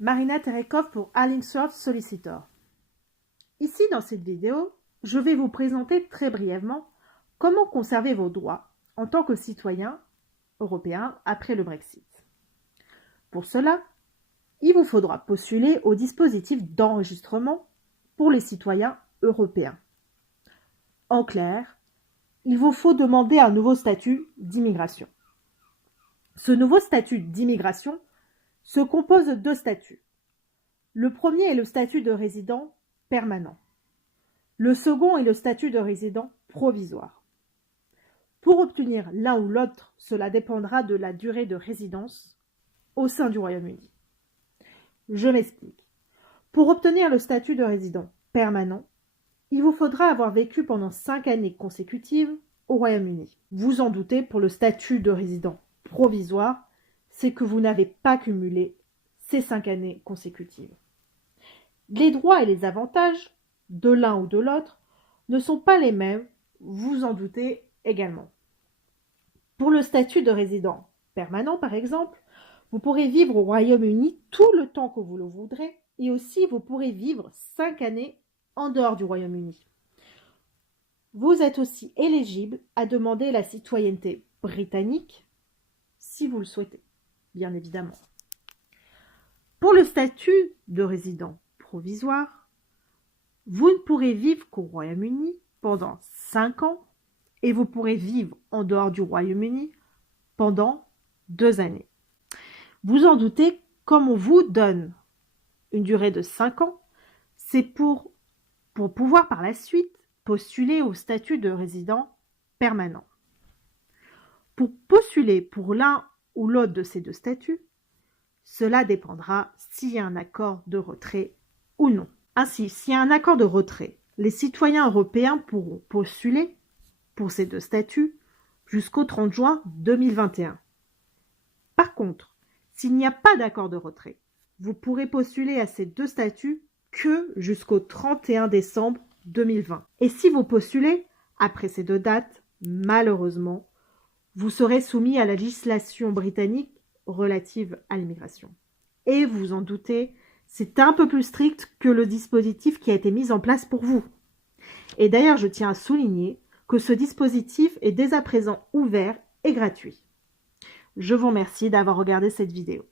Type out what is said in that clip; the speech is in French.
Marina Terekov pour Allingsource Solicitor. Ici, dans cette vidéo, je vais vous présenter très brièvement comment conserver vos droits en tant que citoyen européen après le Brexit. Pour cela, il vous faudra postuler au dispositif d'enregistrement pour les citoyens européens. En clair, il vous faut demander un nouveau statut d'immigration. Ce nouveau statut d'immigration se compose de deux statuts. Le premier est le statut de résident permanent. Le second est le statut de résident provisoire. Pour obtenir l'un ou l'autre, cela dépendra de la durée de résidence au sein du Royaume-Uni. Je m'explique. Pour obtenir le statut de résident permanent, il vous faudra avoir vécu pendant 5 années consécutives au Royaume-Uni. Vous en doutez, pour le statut de résident provisoire, c'est que vous n'avez pas cumulé ces 5 années consécutives. Les droits et les avantages de l'un ou de l'autre ne sont pas les mêmes, vous en doutez également. Pour le statut de résident permanent, par exemple, vous pourrez vivre au Royaume-Uni tout le temps que vous le voudrez et aussi vous pourrez vivre 5 années en dehors du Royaume-Uni. Vous êtes aussi éligible à demander la citoyenneté britannique si vous le souhaitez, bien évidemment. Pour le statut de résident provisoire, vous ne pourrez vivre qu'au Royaume-Uni pendant 5 ans et vous pourrez vivre en dehors du Royaume-Uni pendant 2 années. Vous en doutez, comme on vous donne une durée de 5 ans, c'est pour pouvoir par la suite postuler au statut de résident permanent. Pour postuler pour l'un ou l'autre de ces deux statuts, cela dépendra s'il y a un accord de retrait ou non. Ainsi, s'il y a un accord de retrait, les citoyens européens pourront postuler pour ces deux statuts jusqu'au 30 juin 2021. Par contre, s'il n'y a pas d'accord de retrait, vous pourrez postuler à ces deux statuts que jusqu'au 31 décembre 2020. Et si vous postulez après ces deux dates, malheureusement, vous serez soumis à la législation britannique relative à l'immigration. Et vous en doutez, c'est un peu plus strict que le dispositif qui a été mis en place pour vous. Et d'ailleurs, je tiens à souligner que ce dispositif est dès à présent ouvert et gratuit. Je vous remercie d'avoir regardé cette vidéo.